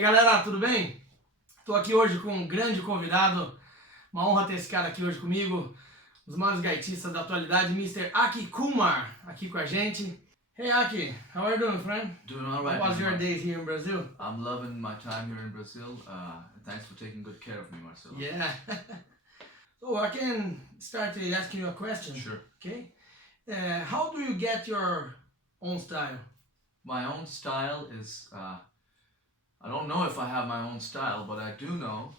aí galera, tudo bem? Estou aqui hoje com um grande convidado, uma honra ter esse cara aqui hoje comigo, um dos maiores gaitistas da atualidade, Mr. Aki Kumar, aqui com a gente. Hey Aki, how are you doing, friend? Doing all right. How was your days here in Brazil? I'm loving my time here in Brazil. Thanks for taking good care of me, Marcelo. Yeah. So I can start asking you a question. Sure. Okay. How do you get your own style? My own style is, I don't know if I have my own style, but I do know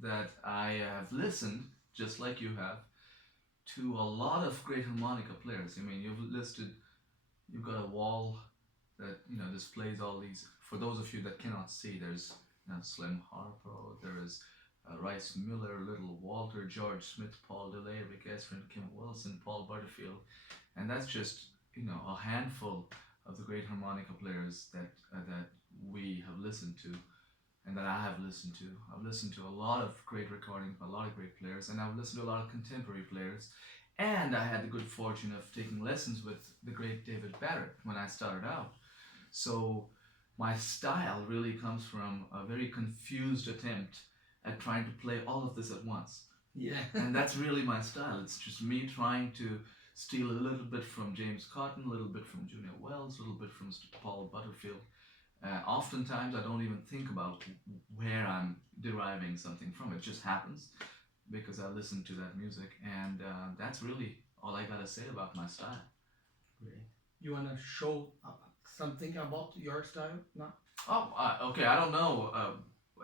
that I have listened, just like you have, to a lot of great harmonica players. I mean, you've got a wall that, displays all these. For those of you that cannot see, there's Slim Harpo, there is Rice Miller, Little Walter, George Smith, Paul DeLay, Rick Esfrin, Kim Wilson, Paul Butterfield, and that's just a handful of the great harmonica players that we have listened to, and that I have listened to. I've listened to a lot of great recordings, a lot of great players, and I've listened to a lot of contemporary players. And I had the good fortune of taking lessons with the great David Barrett when I started out. So my style really comes from a very confused attempt at trying to play all of this at once. Yeah. And that's really my style. It's just me trying to steal a little bit from James Cotton, a little bit from Junior Wells, a little bit from Paul Butterfield. Oftentimes I don't even think about where I'm deriving something from. It just happens because I listen to that music, and that's really all I gotta say about my style. Great. You wanna show something about your style now? Okay. I don't know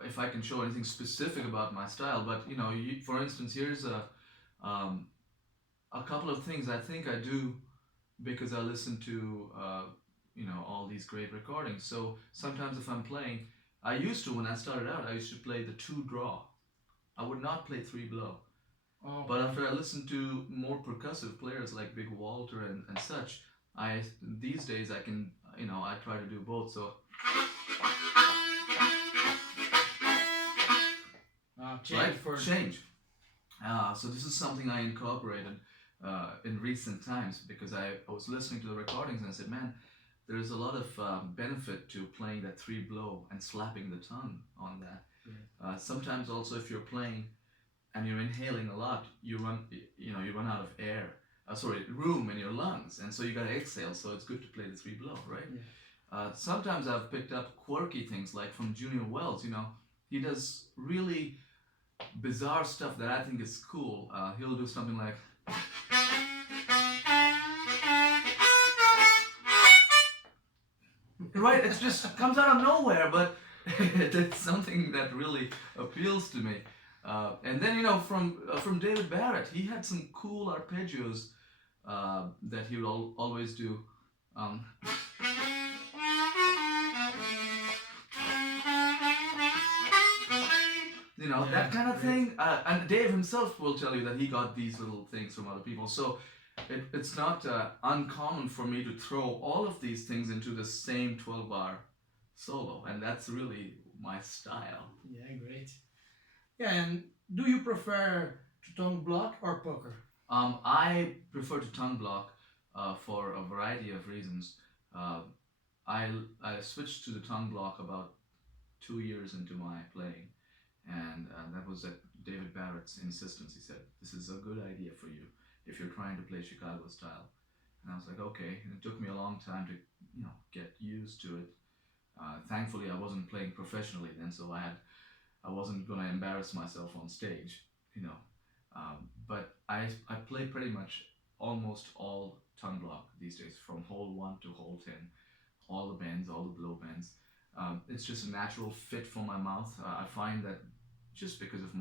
if I can show anything specific about my style, but for instance, here's a couple of things I think I do because I listen to all these great recordings. So sometimes if I'm playing, when I started out, I used to play the 2-draw. I would not play 3-blow. Oh, but after I listened to more percussive players like Big Walter and such, these days I can, I try to do both. So change. So this is something I incorporated in recent times because I was listening to the recordings and I said, man, there's a lot of benefit to playing that 3-blow and slapping the tongue on that. Sometimes also if you're playing and you're inhaling a lot, you run out of room in your lungs, and so you gotta exhale. So it's good to play the 3-blow, right? Yeah. Sometimes I've picked up quirky things like from Junior Wells. He does really bizarre stuff that I think is cool. He'll do something like. Right, it just comes out of nowhere, but it's something that really appeals to me. And then from David Barrett, he had some cool arpeggios that he would always do. That kind of thing. And Dave himself will tell you that he got these little things from other people. So it's not uncommon for me to throw all of these things into the same 12-bar solo, and that's really my style. Yeah, great. Yeah, and do you prefer to tongue block or pucker? I prefer to tongue block for a variety of reasons. I switched to the tongue block about 2 years into my playing, and that was at David Barrett's insistence. He said, this is a good idea for you if you're trying to play Chicago style. And I was like, okay. And it took me a long time to get used to it. Thankfully I wasn't playing professionally then, so I wasn't going to embarrass myself on stage, but I play pretty much almost all tongue block these days, from hole 1 to hole 10, all the bends, all the blow bends. It's just a natural fit for my mouth. I find that just because of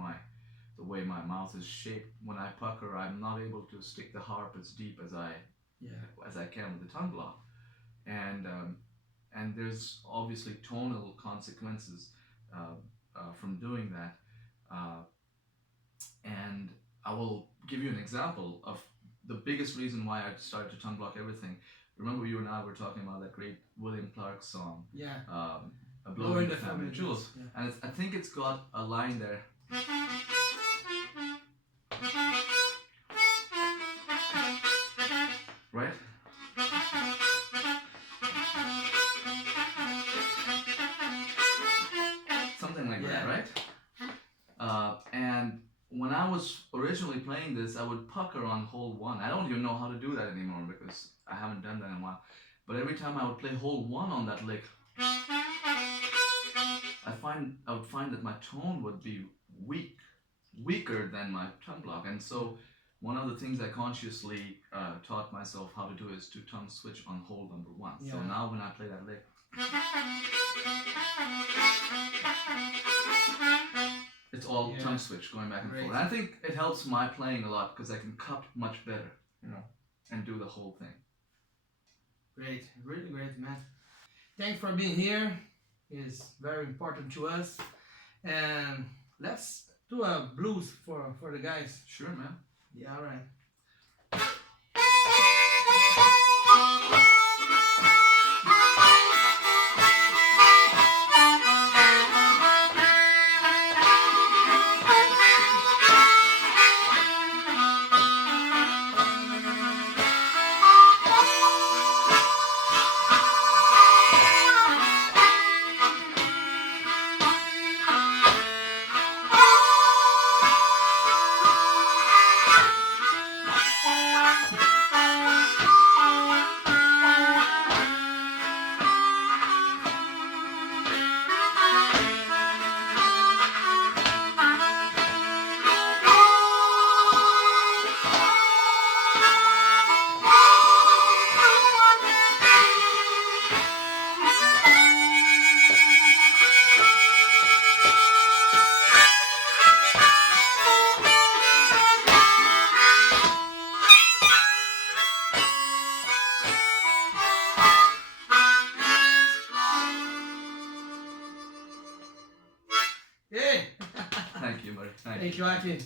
the way my mouth is shaped, when I pucker, I'm not able to stick the harp as deep as I can with the tongue block, and there's obviously tonal consequences from doing that. And I will give you an example of the biggest reason why I started to tongue block everything. Remember, you and I were talking about that great William Clark song, A Blowing the Family Jewels. Yeah. And I think it's got a line there. Right? I was originally playing this, I would pucker on hole 1. I don't even know how to do that anymore because I haven't done that in a while. But every time I would play hole 1 on that lick, I would find that my tone would be weaker than my tongue block. And so one of the things I consciously taught myself how to do is to tongue switch on hole number 1. Yeah. So now when I play that lick, it's all tongue switch going back and Great. forth. And I think it helps my playing a lot because I can cut much better, and do the whole thing. Great, really great, man. Thanks for being here. It's very important to us. And let's do a blues for the guys. Sure, man. Yeah, all right. Hey! Thank you, buddy. Thank you, Aki.